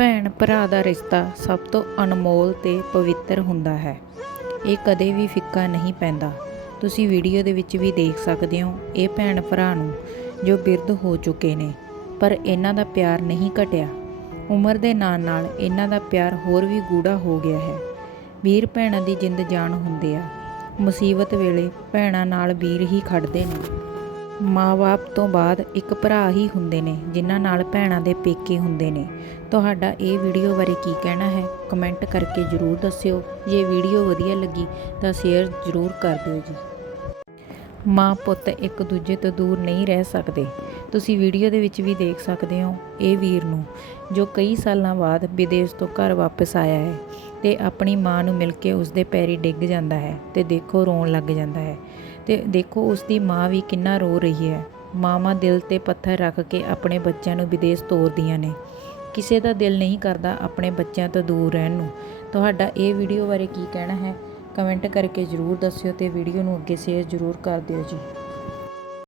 ਭੈਣ ਭਰਾ ਦਾ ਰਿਸ਼ਤਾ ਸਭ ਤੋਂ ਅਨਮੋਲ ਤੇ ਪਵਿੱਤਰ ਹੁੰਦਾ ਹੈ। ਇਹ ਕਦੇ ਵੀ ਫਿੱਕਾ ਨਹੀਂ ਪੈਂਦਾ। ਤੁਸੀਂ ਵੀਡੀਓ ਦੇ ਵਿੱਚ ਵੀ ਦੇਖ ਸਕਦੇ ਹੋ, ਇਹ ਭੈਣ ਭਰਾ ਨੂੰ ਜੋ ਬਿਰਧ ਹੋ ਚੁੱਕੇ ਨੇ, ਪਰ ਇਹਨਾਂ ਦਾ ਪਿਆਰ ਨਹੀਂ ਘਟਿਆ। ਉਮਰ ਦੇ ਨਾਲ ਨਾਲ ਇਹਨਾਂ ਦਾ ਪਿਆਰ ਹੋਰ ਵੀ ਗੂੜਾ ਹੋ ਗਿਆ ਹੈ। ਵੀਰ ਭੈਣਾਂ ਦੀ ਜਿੰਦ ਜਾਨ ਹੁੰਦੇ ਆ। ਮੁਸੀਬਤ ਵੇਲੇ ਭੈਣਾਂ ਨਾਲ ਵੀਰ ਹੀ ਖੜਦੇ ਨੇ। ਮਾਂ-ਬਾਪ ਤੋਂ ਬਾਅਦ ਇੱਕ ਭਰਾ ਹੀ ਹੁੰਦੇ ਨੇ, ਜਿਨ੍ਹਾਂ ਨਾਲ ਭੈਣਾਂ ਦੇ ਪੇਕੇ ਹੁੰਦੇ ਨੇ। ਤੁਹਾਡਾ ਇਹ ਵੀਡੀਓ ਬਾਰੇ ਕੀ ਕਹਿਣਾ ਹੈ? ਕਮੈਂਟ ਕਰਕੇ ਜਰੂਰ ਦੱਸਿਓ। ਜੇ ਵੀਡੀਓ ਵਧੀਆ ਲੱਗੀ ਤਾਂ ਸ਼ੇਅਰ ਜਰੂਰ ਕਰ ਦਿਓ ਜੀ। ਮਾਂ ਪੁੱਤ ਇੱਕ ਦੂਜੇ ਤੋਂ ਦੂਰ ਨਹੀਂ ਰਹਿ ਸਕਦੇ। ਤੁਸੀਂ ਵੀਡੀਓ ਦੇ ਵਿੱਚ ਵੀ ਦੇਖ ਸਕਦੇ ਹੋ ਇਹ ਵੀਰ ਨੂੰ, ਜੋ ਕਈ ਸਾਲਾਂ ਬਾਅਦ ਵਿਦੇਸ਼ ਤੋਂ ਘਰ ਵਾਪਸ ਆਇਆ ਹੈ ਤੇ ਆਪਣੀ ਮਾਂ ਨੂੰ ਮਿਲ ਕੇ ਉਸਦੇ ਪੈਰੀ ਡਿੱਗ ਜਾਂਦਾ ਹੈ ਤੇ ਦੇਖੋ ਰੋਣ ਲੱਗ ਜਾਂਦਾ ਹੈ। ਤੇ ਦੇਖੋ ਉਸ ਦੀ ਮਾਂ ਵੀ ਕਿੰਨਾ ਰੋ ਰਹੀ ਹੈ। ਮਾਵਾਂ ਦਿਲ ਤੇ ਪੱਥਰ ਰੱਖ ਕੇ ਆਪਣੇ ਬੱਚਿਆਂ ਨੂੰ ਵਿਦੇਸ਼ ਤੋਰਦੀਆਂ ਨੇ। ਕਿਸੇ ਦਾ ਦਿਲ ਨਹੀਂ ਕਰਦਾ ਆਪਣੇ ਬੱਚਿਆਂ ਤੋਂ ਦੂਰ ਰਹਿਣ ਨੂੰ। ਤੁਹਾਡਾ ਇਹ ਵੀਡੀਓ ਬਾਰੇ ਕੀ ਕਹਿਣਾ ਹੈ? ਕਮੈਂਟ ਕਰਕੇ ਜਰੂਰ ਦੱਸਿਓ ਤੇ ਵੀਡੀਓ ਨੂੰ ਅੱਗੇ ਸ਼ੇਅਰ ਜਰੂਰ ਕਰ ਦਿਓ ਜੀ।